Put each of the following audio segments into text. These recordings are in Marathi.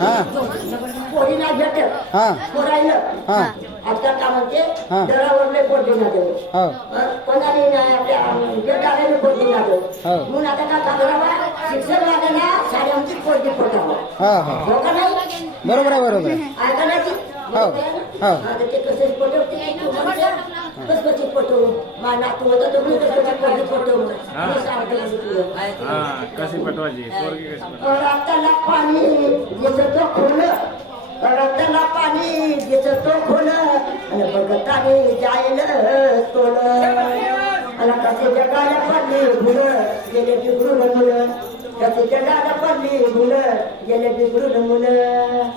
हा पोरी नाही भेटत हा पोरायलं हा आता का म्हणते हा. दरावरले पोट देणार देऊ हो कोणाने नाही आपल्या बेटाने पोट देणार देऊ हो. म्हणून आता काय करावं शिक्षण वाल्याला साड्यांची पोट पोटावं हा हा हो का नाही बरोबर आहे बरोबर आहे ऐकायची हो हो ते कसेच पटवते कसं पटवू माझा नातू होता तो मी कसं पटवू कशी पटवायची पोरगी कशी पटवायची? रक्ताला पाणी ज्याचं तो खोलं रक्ताला पाणी ज्याचं तो खोलं आणि बघताने जायला तोलं आणि कसे जगाला पडली मुलं गेले बिघडून मुलं कसे जगाला पडली मुलं गेले बिघडून मुलं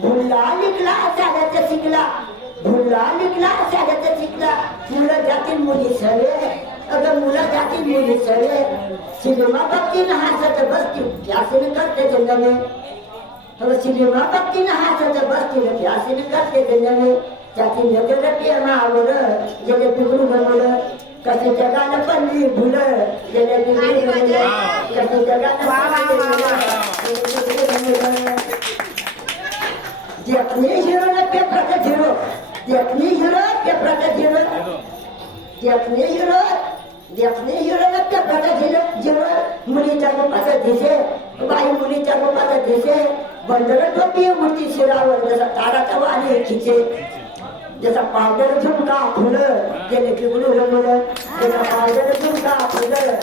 भुलला निघला शाळेत शिकला भुलला निघला शाळेत शिकला मुलं जातील मुली सगळे अगं मुलं जातील मुली सगळे सिनेमा बघतीन हसत बसतील त्यासीने करते जंगमे अगं सिनेमा बघतीन हसत बसतील त्यासीने करते जंगमे त्याची नजर प्रेमावर गेले बिघडून मुलं कसे जगाला पडली भुलं गेले बिघडून मुलं कसे जगाला देखने हिरो पेपर का झिरो देखने हिरो पेपर का झिरो देखने हिरो पेपर का झिरो मुलीच्या रूपाचं दिसे बाई मुलीच्या रूपाचं दिसे बंदर टोपी उठती शिरावर जसा ताराचा वाणी खिचे जसा पावडर झुमका फुलं गेले बिघडून मुलं जसा पावडर झुमका फुलं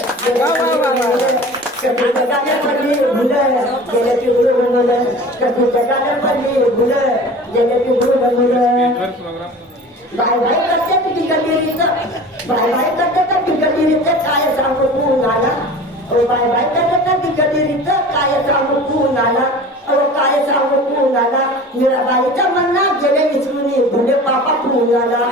कधी जगाला पडली मुलं गेले बिघडून मुलं कधी जगाला पडली मुलं गेले बिघडून मुलं बाय बाय करतात बिघडलेलीचं बाय बाय करतात बिघडलेलीचं काय सांगू गुणाला बाय बाय करतात बिघडलेलीचं काय सांगू गुणाला काय सांगू गुणाला मीराबाईचा म्हणणा गेले विसरून भुले पापा गुणाला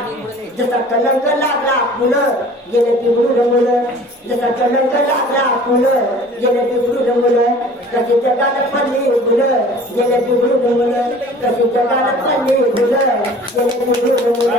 जसा कलंक लागला मुलं गेले बिघडून मुलं जसा कलंक लागला मुलं गेले बिघडून मुलं कशी जगाला पडली मुलं गेले बिघडून मुलं कशी जगाला पडली मुलं गेले बिघडून मुलं